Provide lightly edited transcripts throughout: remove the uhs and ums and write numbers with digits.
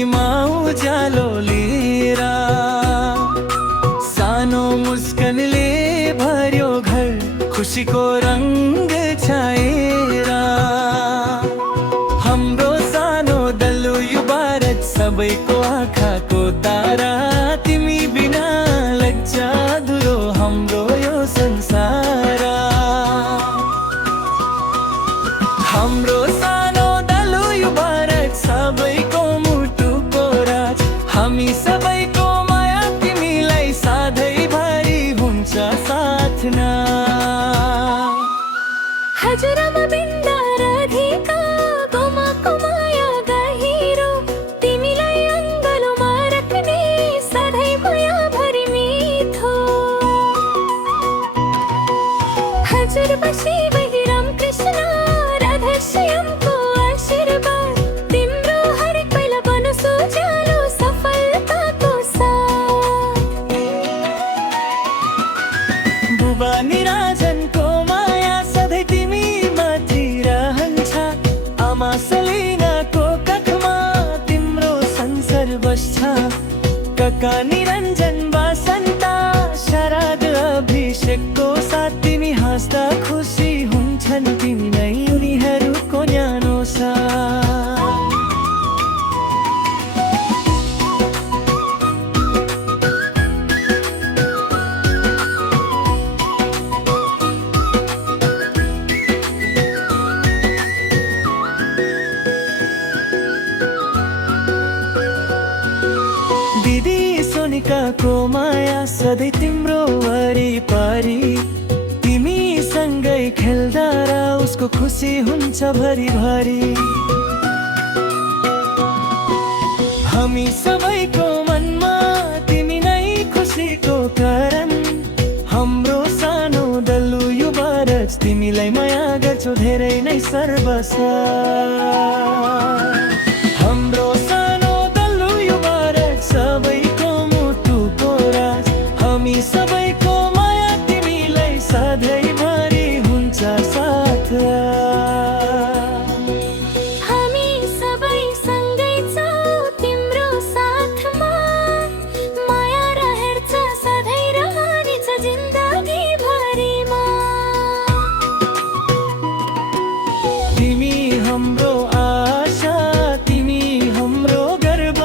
तिमीमा उज्यालो लिएर सानो मुस्कानले भर्यो घर खुसीको रंग छाएर हाम्रो सानो दल्लो यो भारत सबैको आँखाको तारा तिमी बिना लाग्छ अधुरो हाम्रो यो संसार हाम्रो सानो दल्लो यो भारत सबैको मुटुको राज हामी सबैको माया तिमीलाई सधैँभरि हुन्छ साथमा हजुरमा बिन्दा राधिका गोमाको माया गहिरो तिमीलाई अङ्गलोमा राख्ने सधैँ माया भरि मिठो हजुर बसी बहिराम कृष्ण राधा श्यामको आशीर्वाद तिम्रो हरेक पाइला बनोस् उज्यालो सफलताको साथ बुबा निराजनको माया सधैँ तिमी माथि रहन्छ आमा सलिनाको काखमा तिम्रो संसार बस्छ काका निरञ्जन बसन्ता शरद अभिषेकको साथ तिमी हाँस्दा खुसी हुन्छन् तिमी नै उनीहरूको न्यानो साथ दिदी सोनिकाको माया सधैँ तिम्रो वरिपरि तिमी सँगै खेल्दा र उसको खुसी हुन्छ भरिभरि हामी सबैको मनमा तिमी नै खुसीको कारण हाम्रो सानो दल्लो यो भारत तिमीलाई माया गर्छौ धेरै नै सर्वस्व हाम्रो सानो दल्लो यो भारत सबैको मुटुको राज हामी सबैको माया तिमीलाई सधैँभरि हुन्छ साथ हामी सबै सँगै छौँ तिम्रो साथमा माया रहेछ सधैँ रहनेछ जिन्दगी भरिमा तिमी हाम्रो आशा तिमी हाम्रो गर्व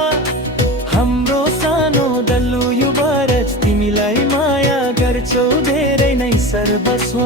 हाम्रो सानो दल्लो यो भारत तिमीलाई माया गर्छौ धेरै नै सर्वस्व